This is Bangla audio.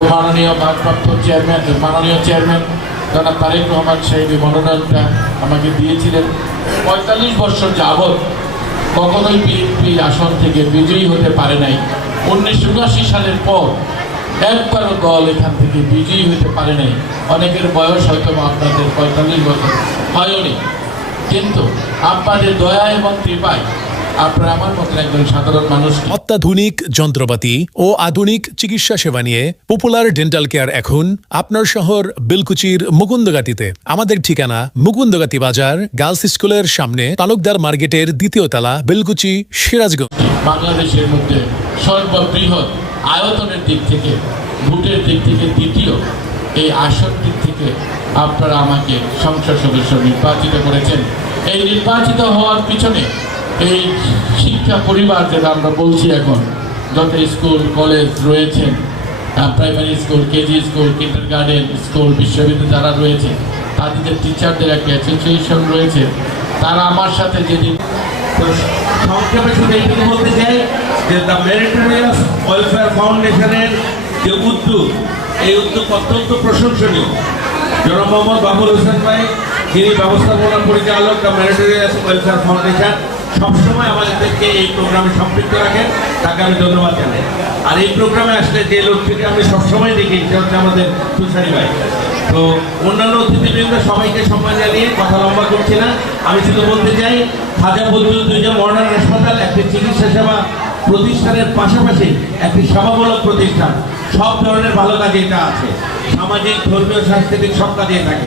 মাননীয় ভারপ্রাপ্ত চেয়ারম্যান মাননীয় চেয়ারম্যান জনাব তারেক রহমান সাহেব মনোনয়নটা আমাকে দিয়েছিলেন। ৪৫ বছর যাবৎ কখনোই বিএনপি আসন থেকে বিজয়ী হতে পারে নাই। ১৯৭৯ সালের পর একবারও দল এখান থেকে বিজয়ী হতে পারে নাই। অনেকের বয়স হয়তো আপনাদের ৪৫ বছর হয়নি, কিন্তু আপনাদের দয়া এবং কৃপায় আপনারা আমার মতো একজন সাধারণ মানুষ। অত্যাধুনিক যন্ত্রপাতি ও আধুনিক চিকিৎসা সেবা নিয়ে পপুলার ডেন্টাল কেয়ার এখন আপনার শহর বেলকুচির মুকুন্দগাতিতে। আমাদের ঠিকানা মুকুন্দগাতি বাজার, গার্লস স্কুলের সামনে, তালুকদার মার্কেটের ২য় তলা, বেলকুচি, সিরাজগঞ্জ। বাংলাদেশের মধ্যে সর্ববৃহৎ আয়তনের দিক থেকে, ভোটের দিক থেকে দ্বিতীয়, এই আসন দিক থেকে আপনারা আমাকে সংসদ সদস্য নির্বাচিত করেছেন। এই নির্বাচিত হওয়ার পিছনে এই শিক্ষা পরিবার যেটা আমরা বলছি, এখন যত স্কুল কলেজ রয়েছেন, প্রাইমারি স্কুল, কেজি স্কুল, কিন্ডার গার্ডেন স্কুল, বিশ্ববিদ্যালয় যারা রয়েছে, তাদের টিচারদের একটা অ্যাসোসিয়েশন রয়েছে, তারা আমার সাথে যেদিন সংক্ষেপে শুধু এইটুকু বলতে চাই যে দ্য মেরিটোরিয়াস ওয়েলফেয়ার ফাউন্ডেশনের যে উদ্যোগ, এই উদ্যোগ অত্যন্ত প্রশংসনীয়। জনাব মোহাম্মদ বাবুল হোসেন ভাই, যিনি ব্যবস্থাপনা পরিচালক দ্য মেরিটোরিয়াস ওয়েলফেয়ার ফাউন্ডেশন, সবসময় আমাদেরকে এই প্রোগ্রামে সম্পৃক্ত রাখেন, তাকে আমি ধন্যবাদ জানাই। আর এই প্রোগ্রামে আসলে যে লোকটিকে আমি সবসময় দেখি, সে হচ্ছে আমাদের তুষারি ভাই। তো অন্যান্য অতিথিবৃন্দ সবাইকে সম্মান জানিয়ে কথা লম্বা করছি না, আমি শুধু বলতে চাই খাজা বদরুদ্দোজা মডার্ন হাসপাতাল একটি চিকিৎসা সেবা প্রতিষ্ঠানের পাশাপাশি একটি সেবামূলক প্রতিষ্ঠান। সব ধরনের ভালো কাজে এটা আছে, সামাজিক, ধর্মীয়, সাংস্কৃতিক সব কাজে থাকে।